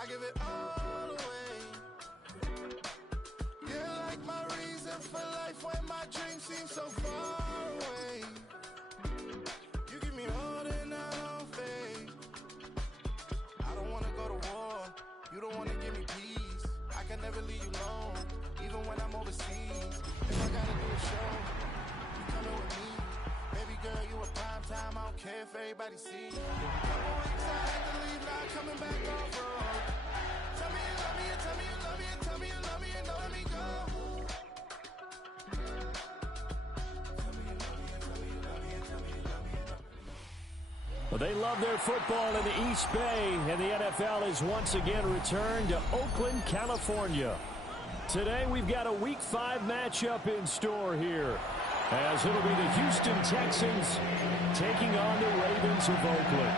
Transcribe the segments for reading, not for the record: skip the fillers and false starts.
I give it all away. You're like my reason for life when my dreams seem so far away. You give me more than I don't face. I don't wanna go to war. You don't wanna give me peace. I can never leave you alone, even when I'm overseas. If I gotta do a show, you coming with me. Baby girl, you a prime time. I don't care if everybody sees. Couple weeks I had to leave, now I'm coming back off road. Tell me you love me, and tell me you love me, and tell me you love me, and don't let me go. Well, they love their football in the East Bay, and the NFL has once again returned to Oakland, California. Today we've got a Week 5 matchup in store here, as it'll be the Houston Texans taking on the Ravens of Oakland.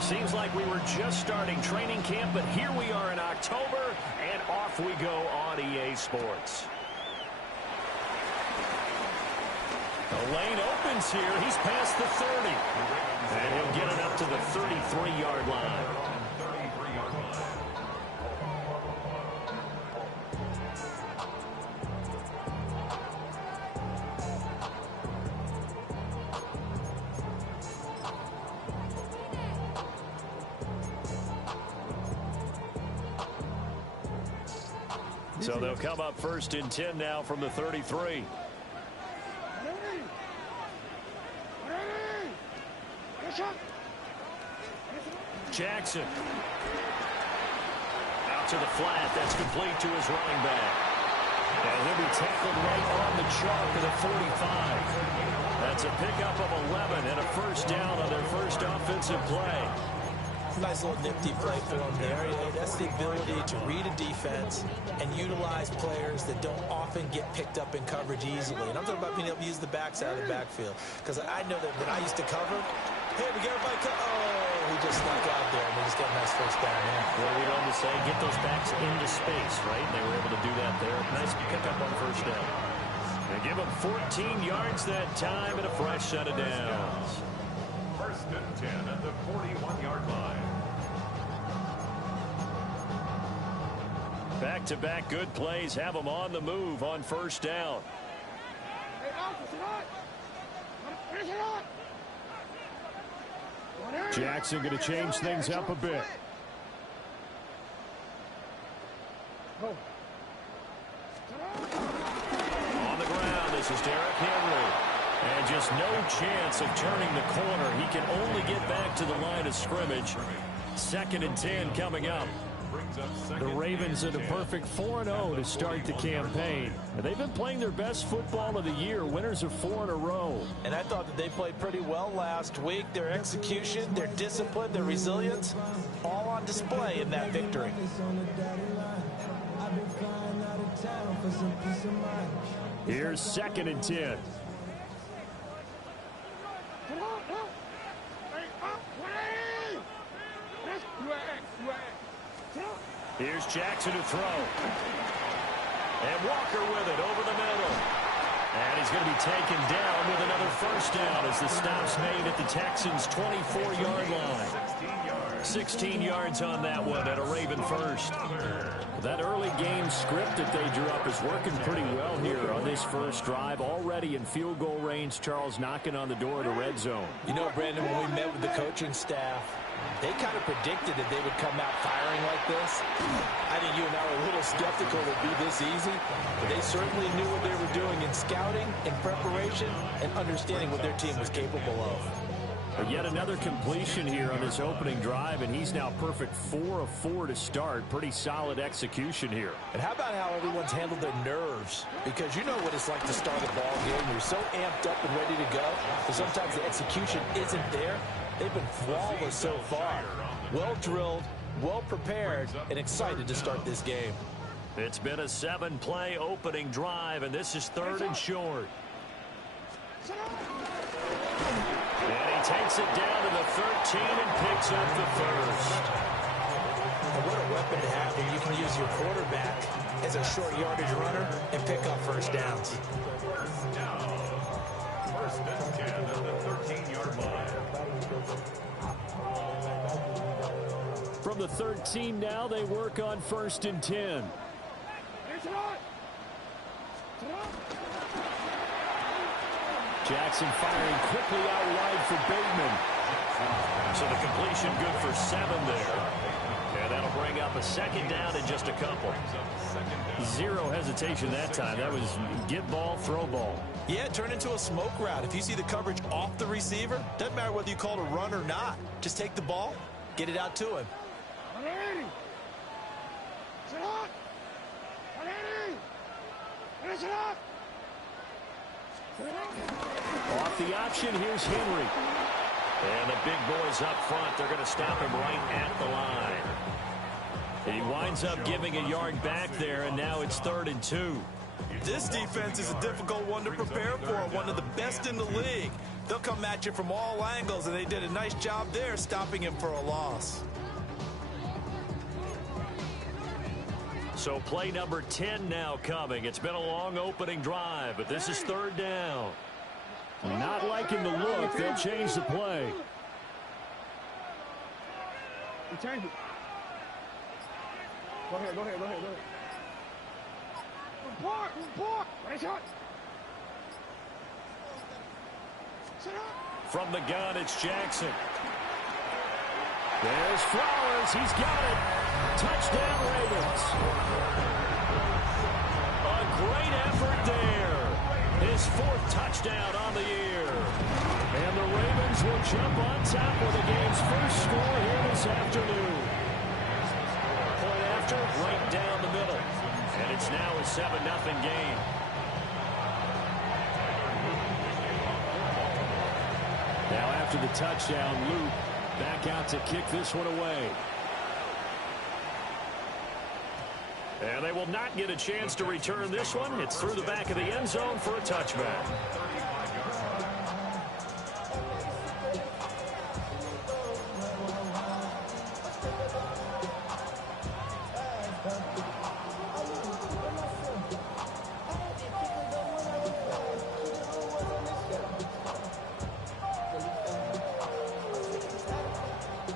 Seems like we were just starting training camp, but here we are in October, and off we go on EA Sports. The lane opens here. He's past the 30. And he'll get it up to the 33-yard line. So they'll come up first and 10 now from the 33. Jackson. Out to the flat. That's complete to his running back. And he'll be tackled right on the chalk of the 45. That's a pickup of 11 and a first down on their first offensive play. Nice little nifty play for him there. That's the ability to read a defense and utilize players that don't often get picked up in coverage easily. And I'm talking about being able to use the backside of the backfield. Because I know that when I used to cover, hey, we got everybody oh, he just snuck out there and we just got a nice first down there. Well, we love to say get those backs into space, right? They were able to do that there. Nice pickup on first down. They give him 14 yards that time and a fresh set of downs. First and 10 at the 41-yard line. Back-to-back good plays have them on the move on first down. Jackson going to change things up a bit. On the ground, this is Derrick Henry. And just no chance of turning the corner. He can only get back to the line of scrimmage. Second and 10 coming up. The Ravens are the perfect 4-0 to start the campaign. They've been playing their best football of the year, winners of 4 in a row. And I thought that they played pretty well last week. Their execution, their discipline, their resilience, all on display in that victory. Here's second and 10. Here's Jackson to throw. And Walker with it over the middle. And he's going to be taken down with another first down as the stop's made at the Texans' 24-yard line. 16 yards on that one at a Raven first. That early game script that they drew up is working pretty well here on this first drive. Already in field goal range, Charles knocking on the door of the red zone. You know, Brandon, when we met with the coaching staff, They kind of predicted that they would come out firing like this. I think you and I were a little skeptical it would be this easy, but they certainly knew what they were doing in scouting, in preparation, and understanding what their team was capable of. But yet another completion here on this opening drive, and he's now perfect 4 of 4 to start. Pretty solid execution here. And how about how everyone's handled their nerves? Because you know what it's like to start a ball game. You're so amped up and ready to go, but sometimes the execution isn't there. They've been flawless so far. Well drilled, well prepared, and excited to start this game. It's been a 7-play opening drive, and this is 3rd and short. And he takes it down to the 13 and picks up the first. And what a weapon to have when you can use your quarterback as a short yardage runner and pick up first downs. First and 10 at the 13-yard line. From the 13 now, they work on 1st and 10. Jackson firing quickly out wide for Bateman. So the completion good for 7 there. And that'll bring up a 2nd down in just a couple. Zero hesitation that time. That was get ball, throw ball. Yeah, turn into a smoke route. If you see the coverage off the receiver, doesn't matter whether you call it a run or not. Just take the ball, get it out to him. Off the option, here's Henry. And the big boys up front, they're going to stop him right at the line. He winds up giving a yard back there, and now it's 3rd and 2. This defense is a difficult one to prepare for, one of the best in the league. They'll come at you from all angles, and they did a nice job there stopping him for a loss. So play number 10 now coming. It's been a long opening drive, but this is 3rd down. Not liking the look. They'll change the play. Change it. Go ahead. Report. Raise up. From the gun, it's Jackson. There's Flowers. He's got it. Touchdown, Ravens. A great effort there. His 4th touchdown on the year. And the Ravens will jump on top with the game's first score here this afternoon. Point after, right down the middle. And it's now a 7-0 game. Now after the touchdown, Luke back out to kick this one away. And they will not get a chance to return this one. It's through the back of the end zone for a touchback.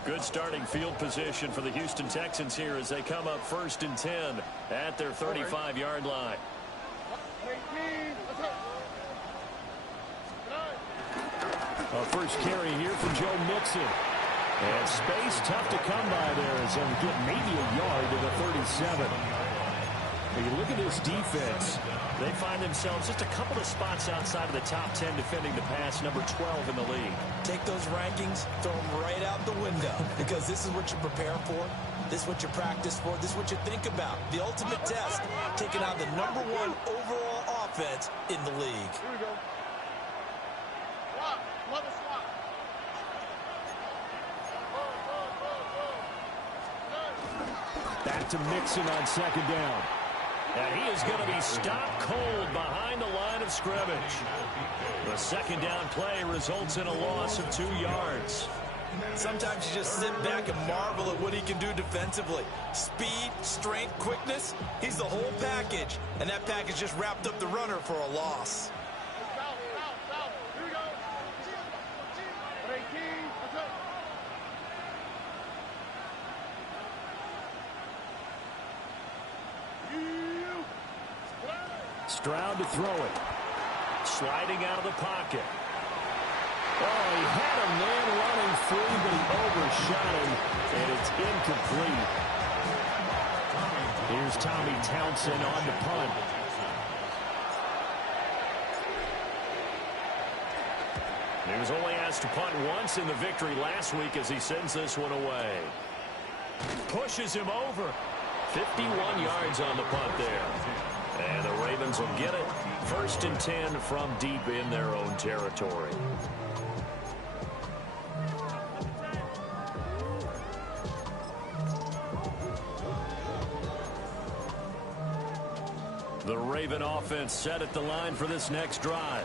Good starting field position for the Houston Texans here as they come up 1st and 10 at their 35-yard line. Our first carry here from Joe Mixon. And space tough to come by there as they'll get maybe a yard to the 37. When you look at this defense, they find themselves just a couple of spots outside of the top 10 defending the pass, number 12 in the league. Take those rankings, throw them right out the window, because this is what you prepare for. This is what you practice for. This is what you think about. The ultimate test, taking out the number 1 overall offense in the league. Here we go. Swap. Mother swap. Back to Mixon on 2nd down. And he is going to be stopped cold behind the line of scrimmage. The 2nd down play results in a loss of 2 yards. Sometimes you just sit back and marvel at what he can do defensively. Speed, strength, quickness, he's the whole package. And that package just wrapped up the runner for a loss. Here we go. 18. That's it. Stroud to throw it. Sliding out of the pocket. Oh, he had a man running free, but he overshot him, and it's incomplete. Here's Tommy Townsend on the punt. He was only asked to punt once in the victory last week as he sends this one away. Pushes him over. 51 yards on the punt there. And the Ravens will get it. 1st and 10 from deep in their own territory. The Raven offense set at the line for this next drive.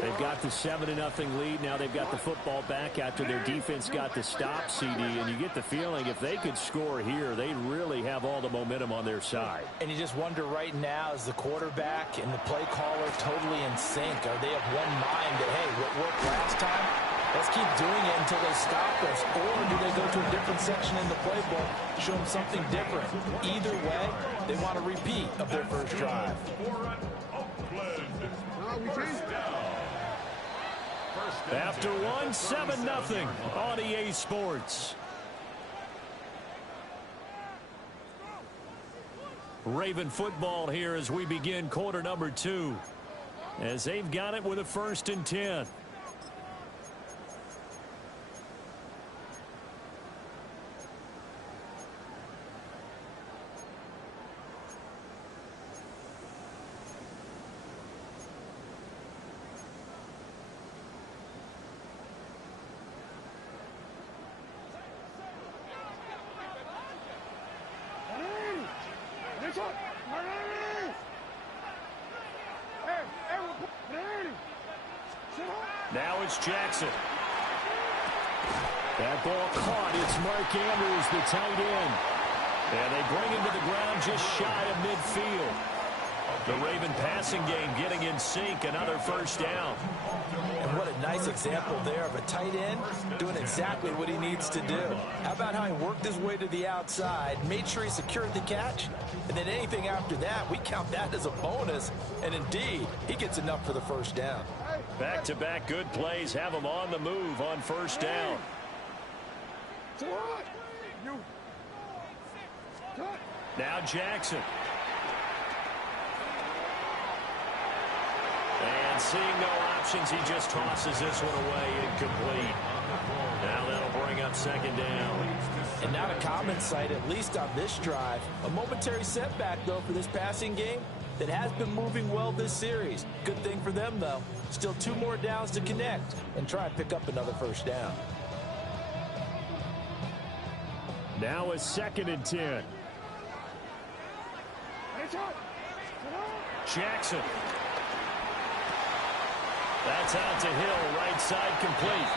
They've got the 7-0 lead. Now they've got the football back after their defense got the stop, CD. And you get the feeling if they could score here, they really have all the momentum on their side. And you just wonder right now, is the quarterback and the play caller totally in sync? Are they of one mind that, hey, what worked last time, let's keep doing it until they stop us? Or do they go to a different section in the playbook, show them something different? Either way, they want a repeat of their first drive. After one, 7-0 on EA Sports. Raven football here as we begin quarter number 2. As they've got it with a 1st and 10. Now it's Jackson. That ball caught. It's Mark Andrews, the tight end. And they bring him to the ground just shy of midfield. The Raven passing game getting in sync. Another 1st down. And what a nice example there of a tight end doing exactly what he needs to do. How about how he worked his way to the outside, made sure he secured the catch, and then anything after that, we count that as a bonus. And indeed, he gets enough for the 1st down. Back-to-back good plays have him on the move on 1st down. Now Jackson. And seeing no options, he just tosses this one away, incomplete. Now that'll bring up 2nd down. And not a common sight, at least on this drive. A momentary setback, though, for this passing game that has been moving well this series. Good thing for them, though. Still 2 more downs to connect and try and pick up another 1st down. Now a 2nd and 10. Jackson. That's out to Hill, right side complete.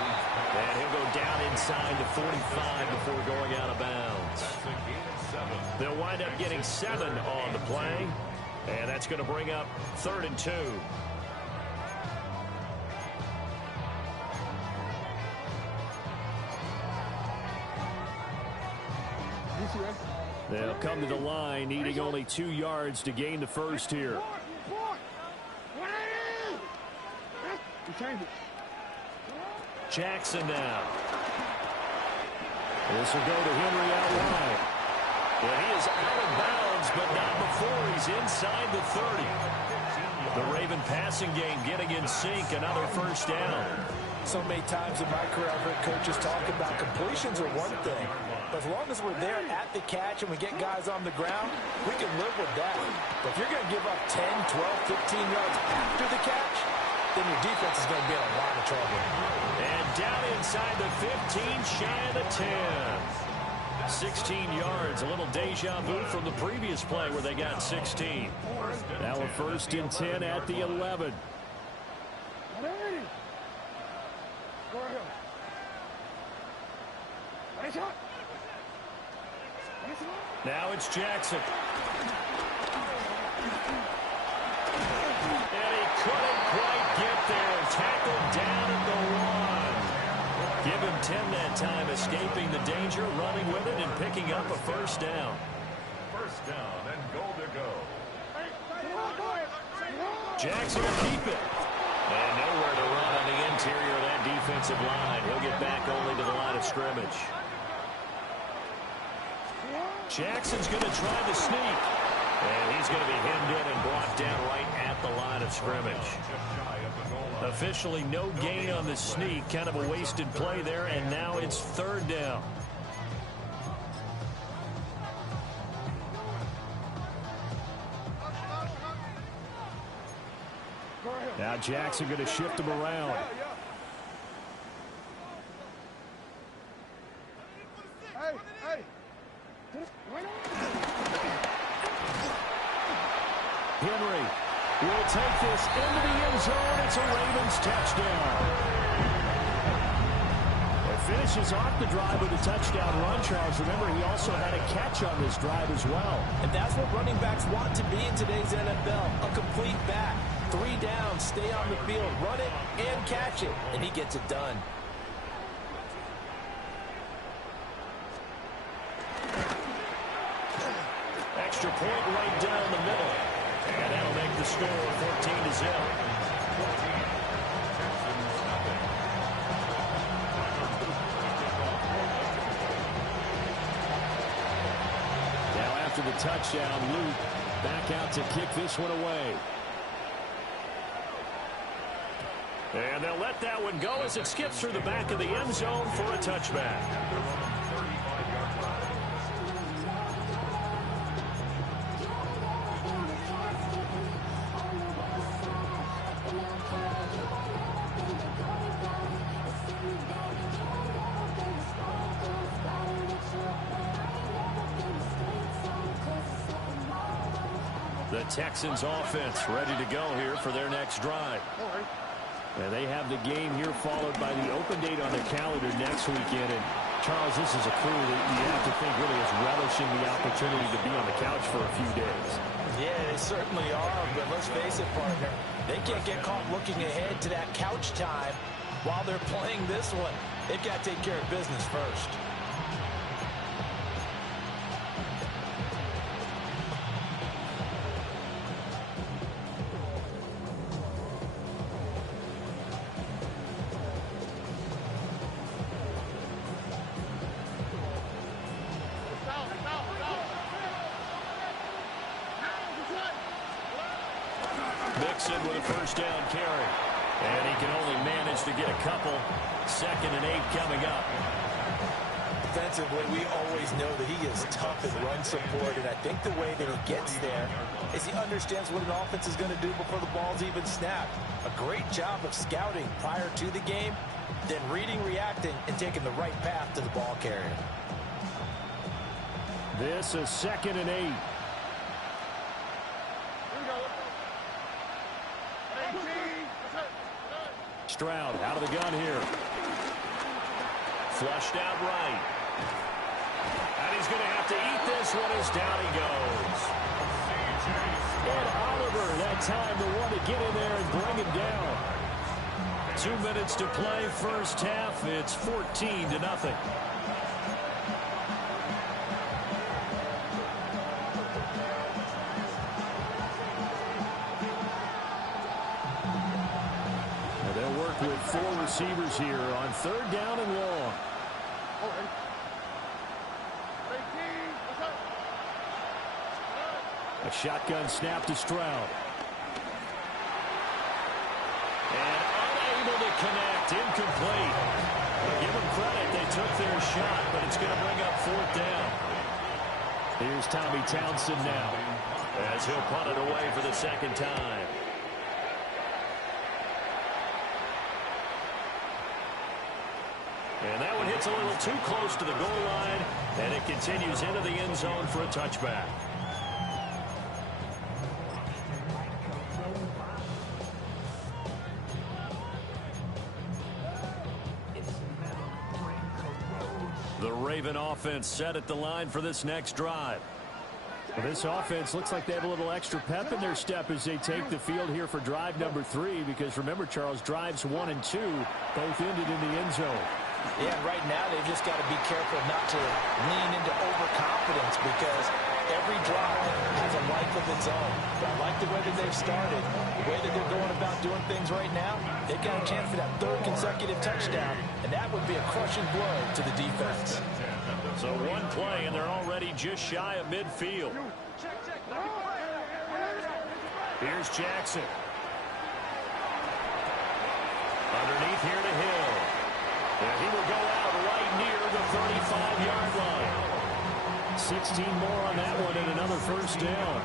And he'll go down inside the 45 before going out of bounds. They'll wind up getting 7 on the play. And that's going to bring up 3rd and 2. They'll come to the line, needing only 2 yards to gain the 1st here. Jackson now. This will go to Henry out wide. Well, he is out of bounds, but not before he's inside the 30. The Raven passing game getting in sync, another 1st down. So many times in my career, I've heard coaches talk about completions are one thing. But as long as we're there at the catch and we get guys on the ground, we can live with that. But if you're going to give up 10, 12, 15 yards after the catch, then your defense is going to be in a lot of trouble. And down inside the 15, shy of the 10. 16 yards, a little deja vu from the previous play where they got 16. Now a 1st and 10 at the 11. Now it's Jackson. And he couldn't quite get there. Tackled down at the 1. Give him 10 that time, escaping the danger, running with it, and picking up a 1st down. 1st down and goal to go. Jackson will keep it. And nowhere to run on the interior of that defensive line. He'll get back only to the line of scrimmage. Jackson's going to try the sneak. And he's going to be hemmed in and brought down right at the line of scrimmage. Officially no gain on the sneak. Kind of a wasted play there, and now it's third down. Now Jackson going to shift him around. Henry will take this into the end zone. It's a Ravens touchdown. It finishes off the drive with a touchdown run, Charles. Remember, he also had a catch on this drive as well. And that's what running backs want to be in today's NFL, a complete back. 3 down, stay on the field, run it and catch it, and he gets it done. Extra point right down the middle. And that'll make the score 14-0. Now after the touchdown, Luke back out to kick this one away. And they'll let that one go as it skips through the back of the end zone for a touchback. The Texans offense ready to go here for their next drive. And they have the game here followed by the open date on their calendar next weekend. And Charles, this is a crew that you have to think really is relishing the opportunity to be on the couch for a few days. Yeah, they certainly are, but let's face it, partner. They can't get caught looking ahead to that couch time while they're playing this one. They've got to take care of business first. Mixon with a first down carry. And he can only manage to get a couple. 2nd and 8 coming up. Defensively, we always know that he is tough in run support, and I think the way that he gets there is he understands what an offense is going to do before the ball's even snapped. A great job of scouting prior to the game, then reading, reacting, and taking the right path to the ball carrier. This is 2nd and 8. Stroud out of the gun here. Flushed out right. And he's going to have to eat this one as down he goes. And Oliver, that time the one to get in there and bring him down. 2 minutes to play first half. It's 14-0. With 4 receivers here on 3rd down and long. A shotgun snap to Stroud. And unable to connect. Incomplete. Give them credit. They took their shot, but it's going to bring up 4th down. Here's Tommy Townsend now as he'll punt it away for the 2nd time. And that one hits a little too close to the goal line, and it continues into the end zone for a touchback. The Raven offense set at the line for this next drive. Well, this offense looks like they have a little extra pep in their step as they take the field here for drive number 3, because remember, Charles, drives 1 and 2 both ended in the end zone. Yeah, right now they've just got to be careful not to lean into overconfidence, because every drive has a like life of its own. But I like the way that they've started, the way that they're going about doing things right now. They've got a chance for that third consecutive touchdown, and that would be a crushing blow to the defense. So one play, and they're already just shy of midfield. Here's Jackson. Underneath here to Hill. And he will go out right near the 35-yard line. 16 more on that one and another first down.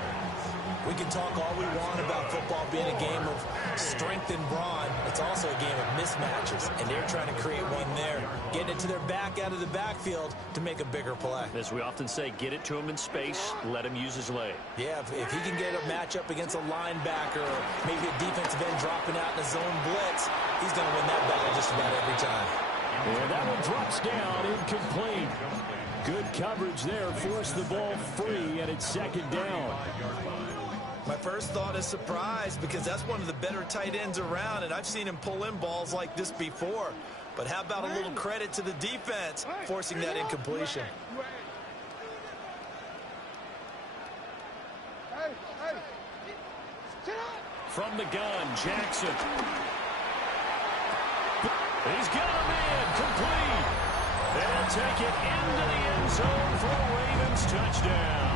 We can talk all we want about football being a game of strength and brawn. It's also a game of mismatches, and they're trying to create one there, getting it to their back out of the backfield to make a bigger play. As we often say, get it to him in space, let him use his leg. Yeah, if he can get a matchup against a linebacker or maybe a defensive end dropping out in a zone blitz, he's going to win that battle just about every time. And that one drops down, incomplete. Good coverage there, forced the ball free, and it's second down. My first thought is surprise, because that's one of the better tight ends around, and I've seen him pull in balls like this before. But how about a little credit to the defense forcing that incompletion? From the gun, Jackson. He's got him in, complete. They'll take it into the end zone for a Ravens touchdown.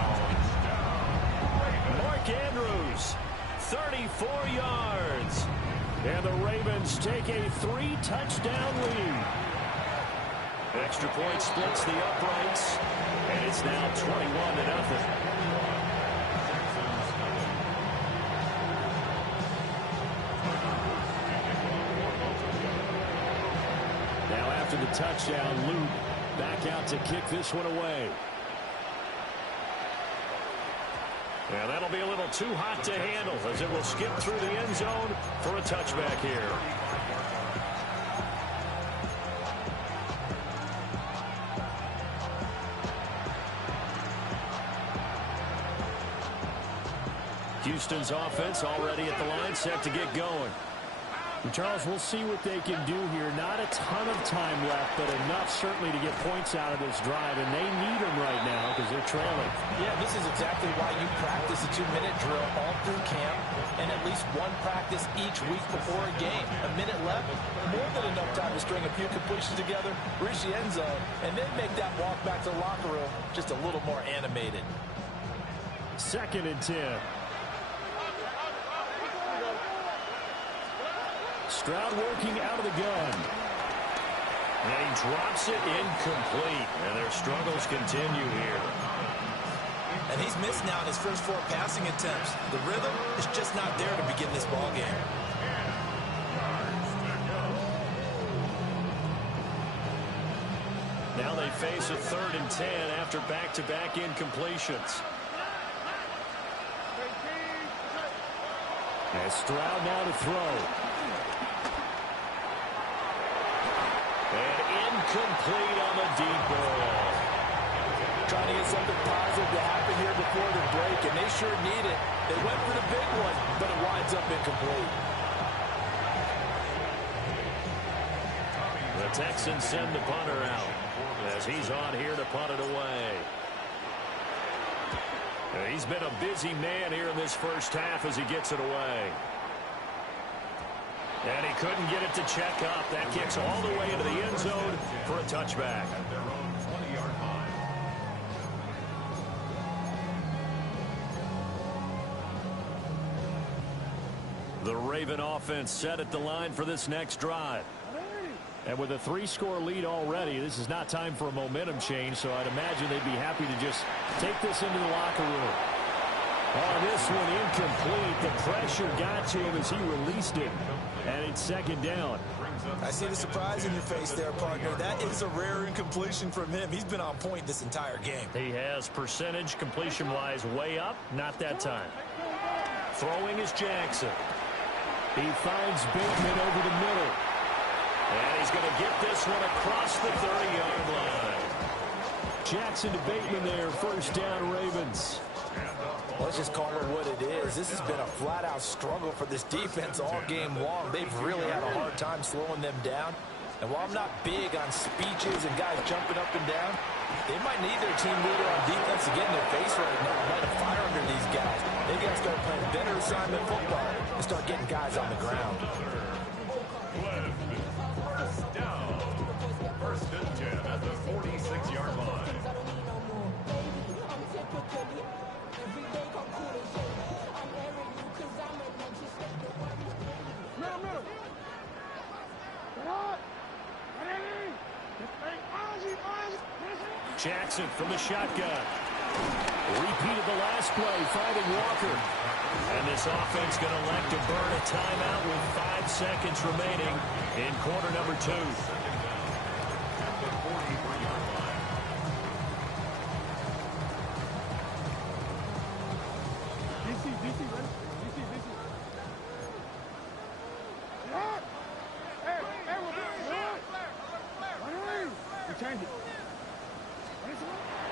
Mark Andrews, 34 yards. And the Ravens take a 3-touchdown lead. Extra point splits the uprights, and it's now 21-0. Now after the touchdown, Luke back out to kick this one away. And that'll be a little too hot to handle as it will skip through the end zone for a touchback here. Houston's offense already at the line, set to get going. And Charles, we'll see what they can do here. Not a ton of time left, but enough certainly to get points out of this drive, and they need them right now because they're trailing. Yeah, this is exactly why you practice a 2-minute drill all through camp and at least one practice each week before a game. A minute left, more than enough time to string a few completions together, reach the end zone, and then make that walk back to the locker room just a little more animated. 2nd and 10. Stroud working out of the gun. And he drops it incomplete. And their struggles continue here. And he's missed now in his first 4 passing attempts. The rhythm is just not there to begin this ball game. Now they face a 3rd and 10 after back-to-back incompletions. And Stroud now to throw. And incomplete on the deep ball. Trying to get something positive to happen here before the break, and they sure need it. They went for the big one, but it winds up incomplete. The Texans send the punter out as he's on here to punt it away. He's been a busy man here in this first half as he gets it away. And he couldn't get it to check up. That kicks all the way into the end zone for a touchback. At their own 20-yard line. The Raven offense set at the line for this next drive. And with a 3-score lead already, this is not time for a momentum change, so I'd imagine they'd be happy to just take this into the locker room. Oh, this one incomplete. The pressure got to him as he released it. And it's 2nd down. I see the surprise in your face there, partner. That is a rare incompletion from him. He's been on point this entire game. He has percentage completion-wise way up. Not that time. Throwing is Jackson. He finds Bateman over the middle. And he's going to get this one across the 30-yard line. Jackson to Bateman there. First down, Ravens. Let's just call it what it is. This has been a flat-out struggle for this defense all game long. They've really had a hard time slowing them down. And while I'm not big on speeches and guys jumping up and down, they might need their team leader on defense to get in their face right now, light a fire under these guys. assignment football and start getting guys on the ground. First down. First and 10 at the 46-yard line. Middle. Jackson from the shotgun. Repeated the last play, finding Walker. And this offense going to elect to burn a timeout with 5 seconds remaining in quarter number 2.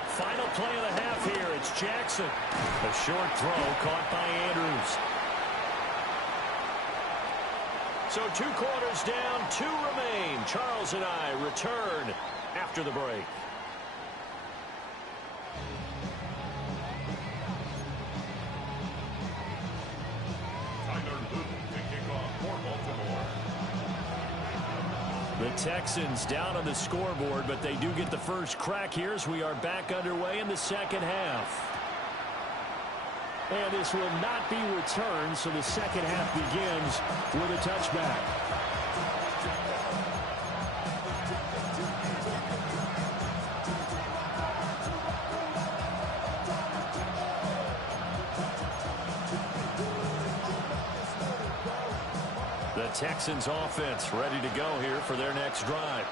Final play of the half here. It's Jackson. A short throw caught by Andrews. So 2 quarters down, 2 remain. Charles and I return after the break. Tyler Luton to kick off for Baltimore. The Texans down on the scoreboard, but they do get the first crack here as we are back underway in the second half. And this will not be returned, so the second half begins with a touchback. The Texans offense ready to go here for their next drive.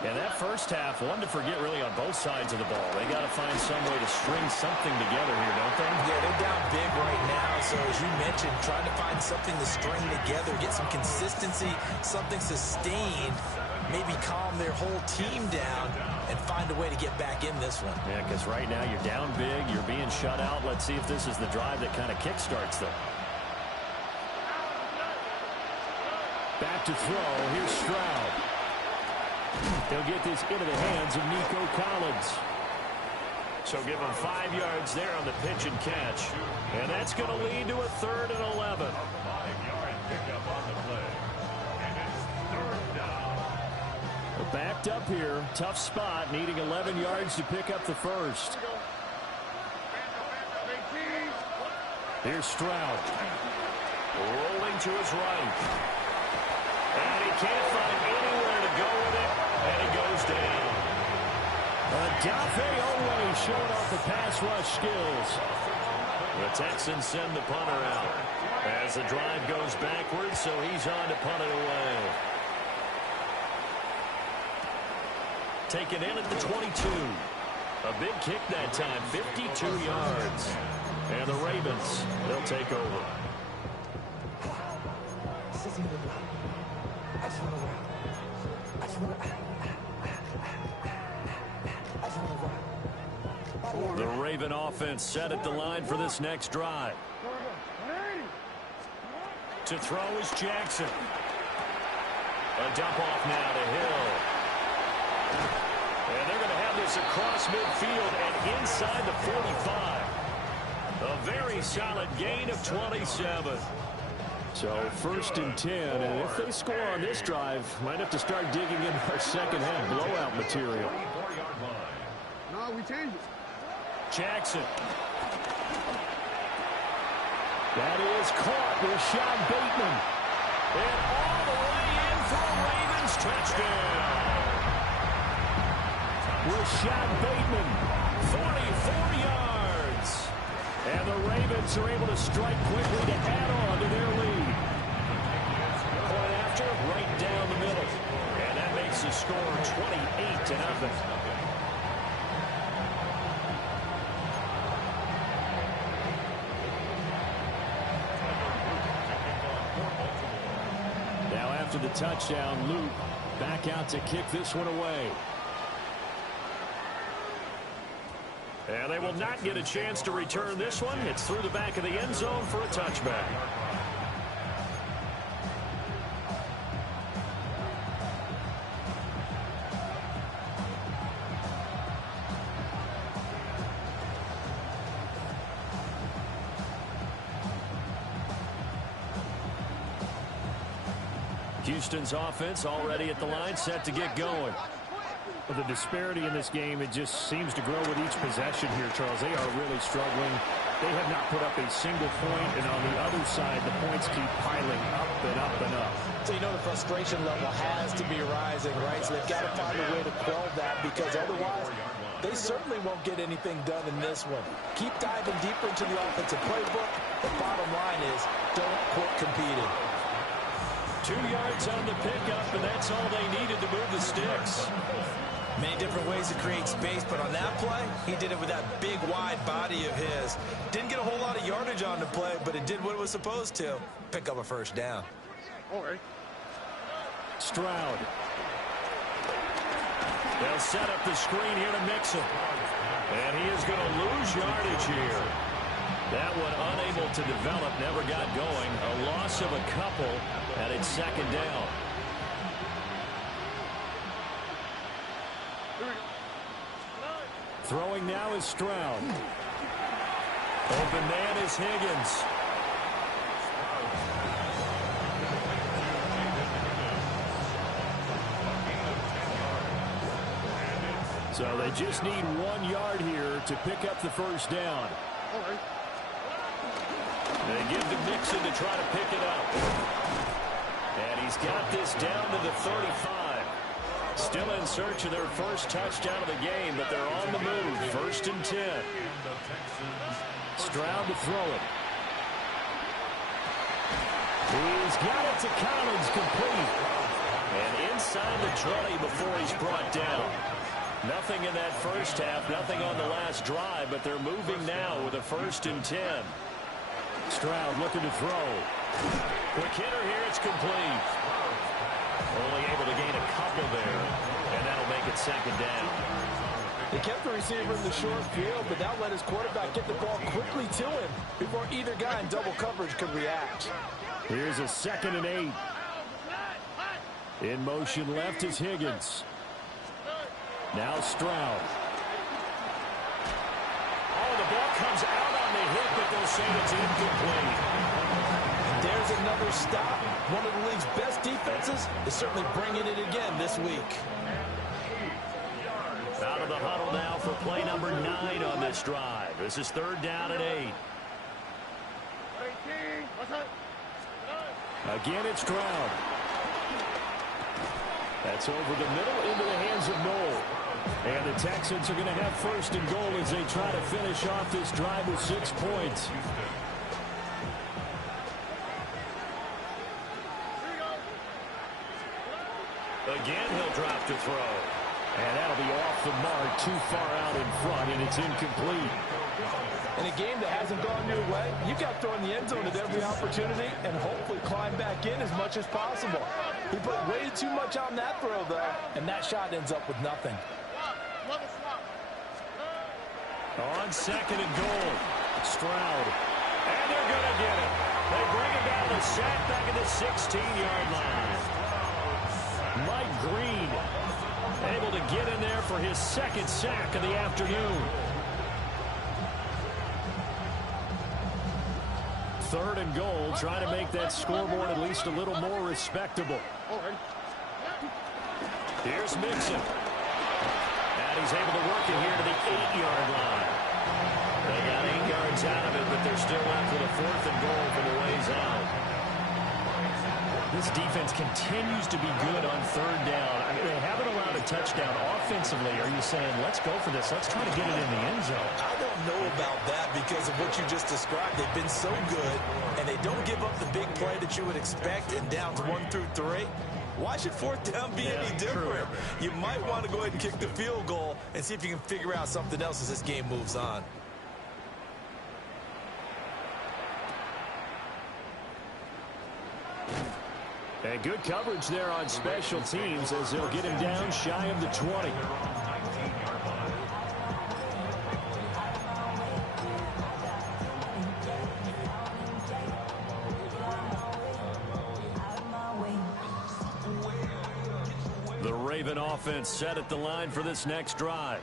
And that first half, one to forget really on both sides of the ball. They got to find some way to string something together here, don't they? Yeah, they're down big right now. So as you mentioned, trying to find something to string together, get some consistency, something sustained, maybe calm their whole team down and find a way to get back in this one. Yeah, because right now you're down big, you're being shut out. Let's see if this is the drive that kind of kickstarts them. Back to throw. Here's Stroud. They'll get this into the hands of Nico Collins. So give him 5 yards there on the pitch and catch. And that's going to lead to a 3rd and 11. 5-yard pickup on the play. And it's 3rd down. Well, backed up here. Tough spot. Needing 11 yards to pick up the first. Here's Stroud. Rolling to his right. And he can't find anywhere to go with it. And he goes down. Odafe Oweh showing off the pass rush skills. The Texans send the punter out as the drive goes backwards, so he's on to punt it away. Taken in at the 22. A big kick that time, 52 yards. And the Ravens, they'll take over. The Raven offense set at the line for this next drive. To throw is Jackson. A dump off now to Hill. And they're going to have this across midfield and inside the 45. A very solid gain of 27. So 1st and 10, and if they score on this drive, might have to start digging in our second half blowout material. No, we changed it. Jackson. That is caught. Rashad Bateman. And all the way in for a Ravens touchdown. Rashad Bateman, 44 yards. And the Ravens are able to strike quickly to add on to their lead. Point after, right down the middle. And that makes the score 28-0. After the touchdown, Luke back out to kick this one away. And they will not get a chance to return this one. It's through the back of the end zone for a touchback. Houston's offense already at the line, set to get going. Well, the disparity in this game, it just seems to grow with each possession here, Charles. They are really struggling. They have not put up a single point, and on the other side, the points keep piling up and up and up. So you know the frustration level has to be rising, right? So they've got to find a way to quell that, because otherwise they certainly won't get anything done in this one. Keep diving deeper into the offensive playbook. The bottom line is don't quit competing. 2 yards on the pickup, and that's all they needed to move the sticks. Many different ways to create space, but on that play, he did it with that big, wide body of his. Didn't get a whole lot of yardage on the play, but it did what it was supposed to. Pick up a first down. All right. Stroud. They'll set up the screen here to Mixon. And he is going to lose yardage here. That one unable to develop, never got going. A loss of a couple, and it's second down. Throwing now is Stroud. Open man is Higgins. So they just need 1 yard here to pick up the first down. All right. They give to Mixon to try to pick it up. And he's got this down to the 35. Still in search of their first touchdown of the game, but they're on the move. 1st and 10. Stroud to throw it. He's got it to Collins, complete. And inside the 20 before he's brought down. Nothing in that first half, nothing on the last drive, but they're moving now with a 1st and 10. Stroud looking to throw. Quick hitter here, it's complete. Only able to gain a couple there, and that'll make it second down. They kept the receiver in the short field, but now let his quarterback get the ball quickly to him before either guy in double coverage could react. Here's a 2nd and 8. In motion left is Higgins. Now Stroud. Oh, the ball comes out on the hit, but they'll say it's incomplete. There's another stop. One of the league's best defenses is certainly bringing it again this week. Out of the huddle now for play number 9 on this drive. This is 3rd down and 8. Again, it's Stroud. That's over the middle into the hands of Noel. And the Texans are going to have 1st and goal as they try to finish off this drive with 6 points. Again, he'll drop to throw. And that'll be off the mark, too far out in front, and it's incomplete. In a game that hasn't gone your way, you've got to throw in the end zone at every opportunity and hopefully climb back in as much as possible. He put way too much on that throw, though, and that shot ends up with nothing. On 2nd and goal, Stroud. and they're going to get it. They bring it down to sack back at the 16-yard line. Mike Green Able to get in there for his 2nd sack of the afternoon. 3rd and goal, trying to make that scoreboard at least a little more respectable. Here's Mixon. And he's able to work it here to the 8-yard line. They got 8 yards out of it, but they're still left with a 4th and goal from the ways out. This defense continues to be good on 3rd down. I mean, they haven't allowed a touchdown offensively. Are you saying, let's go for this? Let's try to get it in the end zone. I don't know about that because of what you just described. They've been so good, and they don't give up the big play that you would expect in downs 1 through 3. Why should 4th down be any different? You might want to go ahead and kick the field goal and see if you can figure out something else as this game moves on. And good coverage there on special teams as they'll get him down shy of the 20. The Raven offense set at the line for this next drive.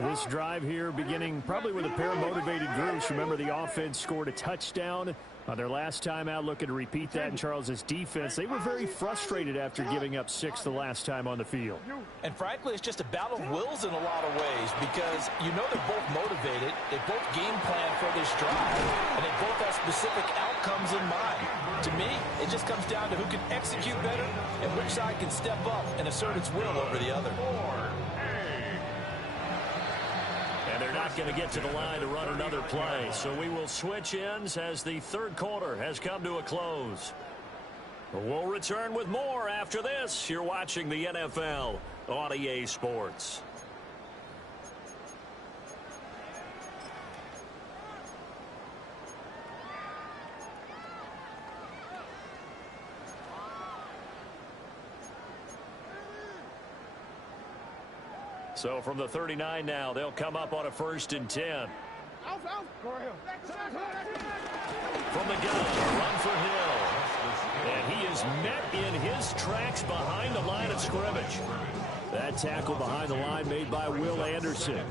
This drive here beginning probably with a pair of motivated groups. Remember, the offense scored a touchdown on their last time out, looking to repeat that in Charles's defense. They were very frustrated after giving up 6 the last time on the field. And frankly, it's just a battle of wills in a lot of ways because you know they're both motivated. They both game plan for this drive, and they both have specific outcomes in mind. To me, it just comes down to who can execute better and which side can step up and assert its will over the other. And they're not going to get to the line to run another play. So we will switch ends as the third quarter has come to a close. We'll return with more after this. You're watching the NFL on EA Sports. So from the 39 now, they'll come up on a 1st and 10. From the gun, a run for Hill. And he is met in his tracks behind the line of scrimmage. That tackle behind the line made by Will Anderson.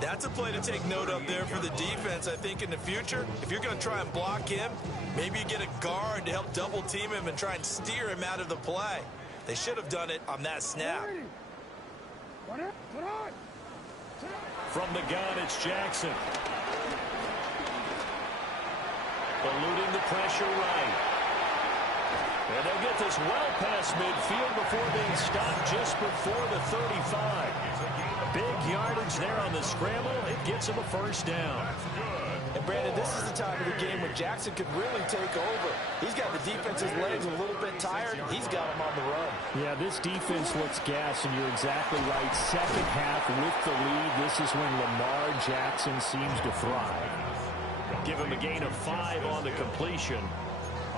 That's a play to take note of there for the defense, I think, in the future. If you're going to try and block him, maybe you get a guard to help double team him and try and steer him out of the play. They should have done it on that snap. From the gun, it's Jackson. Eluding the pressure right. And they'll get this well past midfield before being stopped just before the 35. Big yardage there on the scramble. It gets him a 1st down. And Brandon, this is the time of the game when Jackson could really take over. He's got the defense's legs a little bit tired. He's got him on the run. Yeah, this defense looks gassed, and you're exactly right. Second half with the lead, this is when Lamar Jackson seems to thrive. Give him a gain of 5 on the completion,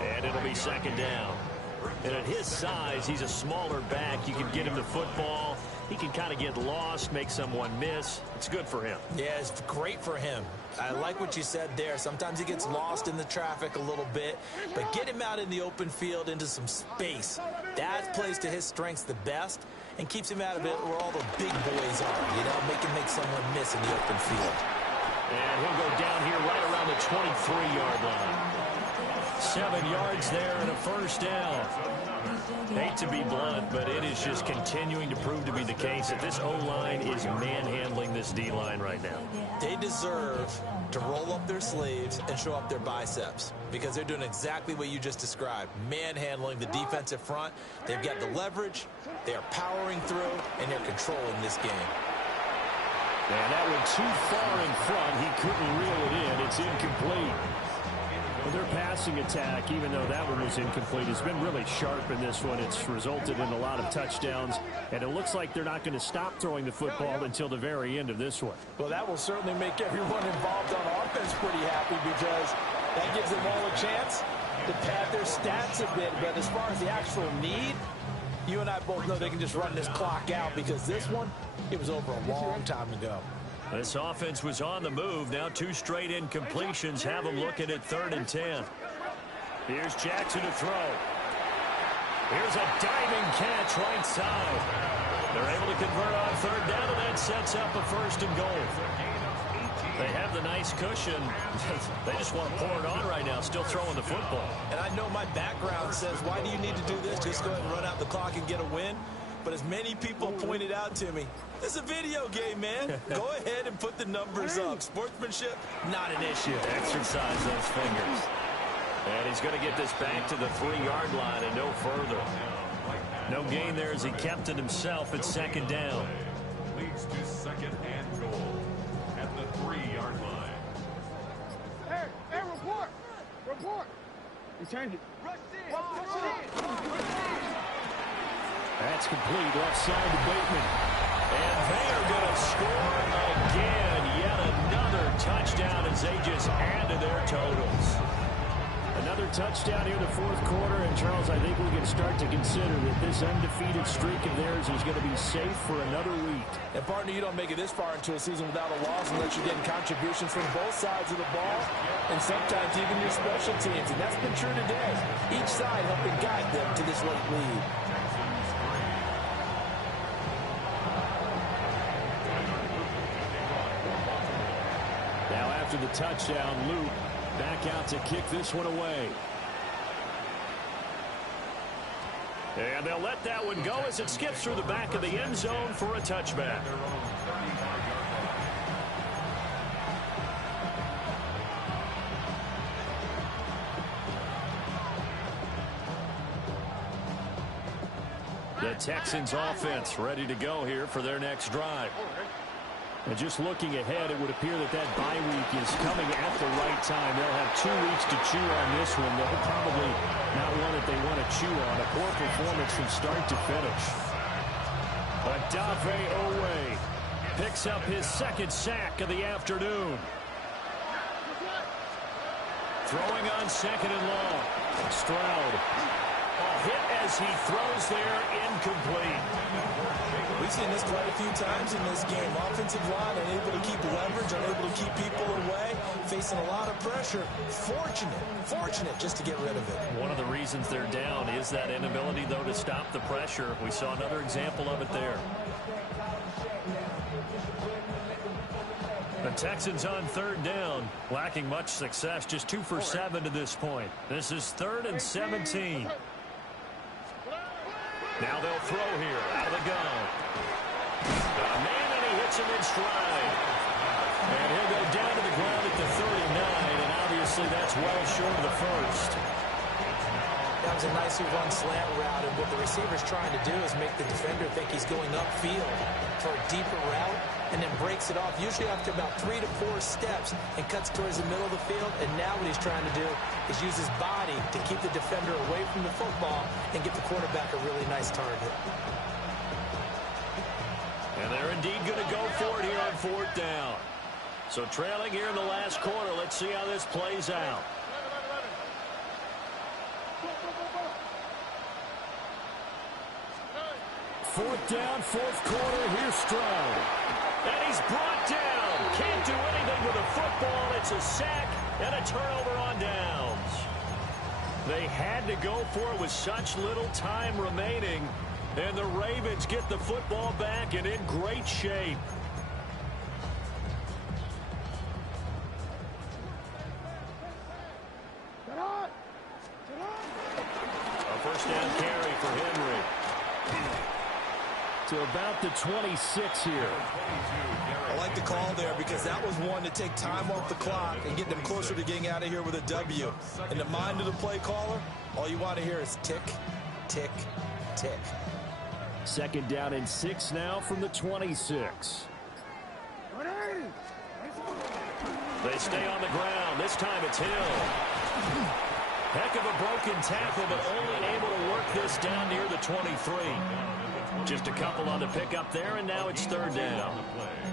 and it'll be 2nd down. And at his size, he's a smaller back. You can get him the football. He can kind of get lost, make someone miss. It's good for him. Yeah, it's great for him. I like what you said there. Sometimes he gets lost in the traffic a little bit, but get him out in the open field into some space. That plays to his strengths the best and keeps him out of it where all the big boys are, you know, make someone miss in the open field. And he'll go down here right around the 23-yard line. 7 yards there and a 1st down. Hate to be blunt, but it is just continuing to prove to be the case that this O-line is manhandling this D-line right now. They deserve to roll up their sleeves and show up their biceps because they're doing exactly what you just described, manhandling the defensive front. They've got the leverage, they're powering through, and they're controlling this game. And that went too far in front. He couldn't reel it in. It's incomplete. Well, their passing attack, even though that one was incomplete, has been really sharp in this one. It's resulted in a lot of touchdowns, and it looks like they're not going to stop throwing the football until the very end of this one. Well, that will certainly make everyone involved on offense pretty happy because that gives them all a chance to pad their stats a bit. But as far as the actual need, you and I both know they can just run this clock out because this one, it was over a long time ago. This offense was on the move. Now 2 straight incompletions have them looking at 3rd and 10. Here's Jackson to throw. Here's a diving catch right side. They're able to convert on 3rd down, and that sets up a 1st and goal. They have the nice cushion. They just want to pour it on right now, still throwing the football. And I know my background says, why do you need to do this? Just go ahead and run out the clock and get a win. But as many people pointed out to me, it's a video game, man. Go ahead and put the numbers up. Sportsmanship, not an issue. Exercise those fingers. And he's going to get this back to the 3-yard line and no further. No gain there as he kept it himself at 2nd down. Leads to 2nd and goal at the 3-yard line. Hey, report. You change it. That's complete. Left side to Bateman. And they are going to score again. Yet another touchdown as they just add to their totals. Another touchdown here in the 4th quarter. And, Charles, I think we can start to consider that this undefeated streak of theirs is going to be safe for another week. And, partner, you don't make it this far into a season without a loss unless you're getting contributions from both sides of the ball and sometimes even your special teams. And that's been true today. Each side helping guide them to this late lead. the touchdown. Luke back out to kick this one away. And they'll let that one go as it skips through the back of the end zone for a touchback. The Texans offense ready to go here for their next drive. And just looking ahead, it would appear that bye week is coming at the right time. They'll have 2 weeks to chew on this one. They'll probably not one that they want to chew on. A poor performance from start to finish. Odafe Oweh picks up his second sack of the afternoon. Throwing on second and long. Stroud. A hit as he throws there, incomplete. We've seen this quite a few times in this game. Offensive line unable to keep leverage, unable to keep people away, facing a lot of pressure. Fortunate just to get rid of it. One of the reasons they're down is that inability, though, to stop the pressure. We saw another example of it there. The Texans on third down, lacking much success, just 2 for 7 to this point. This is 3rd and 17. Now they'll throw here out of the gun. Man, and he hits him in stride. And he'll go down to the ground at the 39, and obviously that's well short of the first. That was a nicely run slant route, and what the receiver's trying to do is make the defender think he's going upfield for a deeper route, and then breaks it off, usually after about 3 to 4 steps, and cuts towards the middle of the field. And now what he's trying to do is use his body to keep the defender away from the football and get the quarterback a really nice target. And they're indeed going to go for it here on 4th down. So trailing here in the last quarter, let's see how this plays out. Fourth down, 4th quarter. Here's Stroud. And he's brought down. Can't do anything with a football. It's a sack and a turnover on downs. They had to go for it with such little time remaining. And the Ravens get the football back and in great shape. A first down carry for Henry. To about the 26 here. I like the call there because that was one to take time off the clock and get them closer to getting out of here with a W. In the mind of the play caller, all you want to hear is tick, tick, tick. 2nd down and 6 now from the 26. They stay on the ground. This time it's Hill. Heck of a broken tackle, but only able to work this down near the 23. Just a couple on the pickup there, and now it's 3rd down.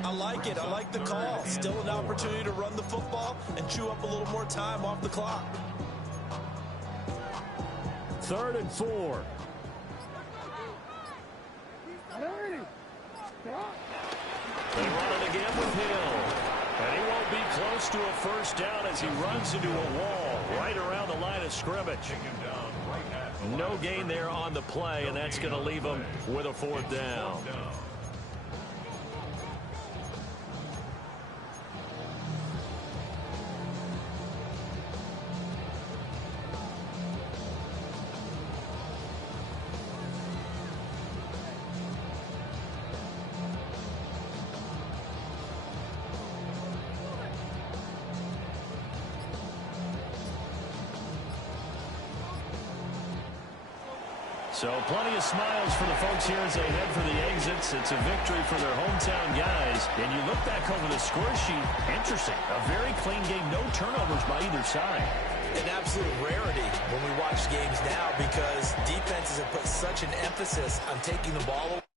I like it. I like the call. Still an opportunity to run the football and chew up a little more time off the clock. 3rd and 4. They run it again with Hill. And he won't be close to a first down as he runs into a wall right around the line of scrimmage. No gain there on the play, and that's going to leave him with a 4th down. So plenty of smiles for the folks here as they head for the exits. It's a victory for their hometown guys. And you look back over the score sheet, interesting. A very clean game, no turnovers by either side. An absolute rarity when we watch games now because defenses have put such an emphasis on taking the ball away.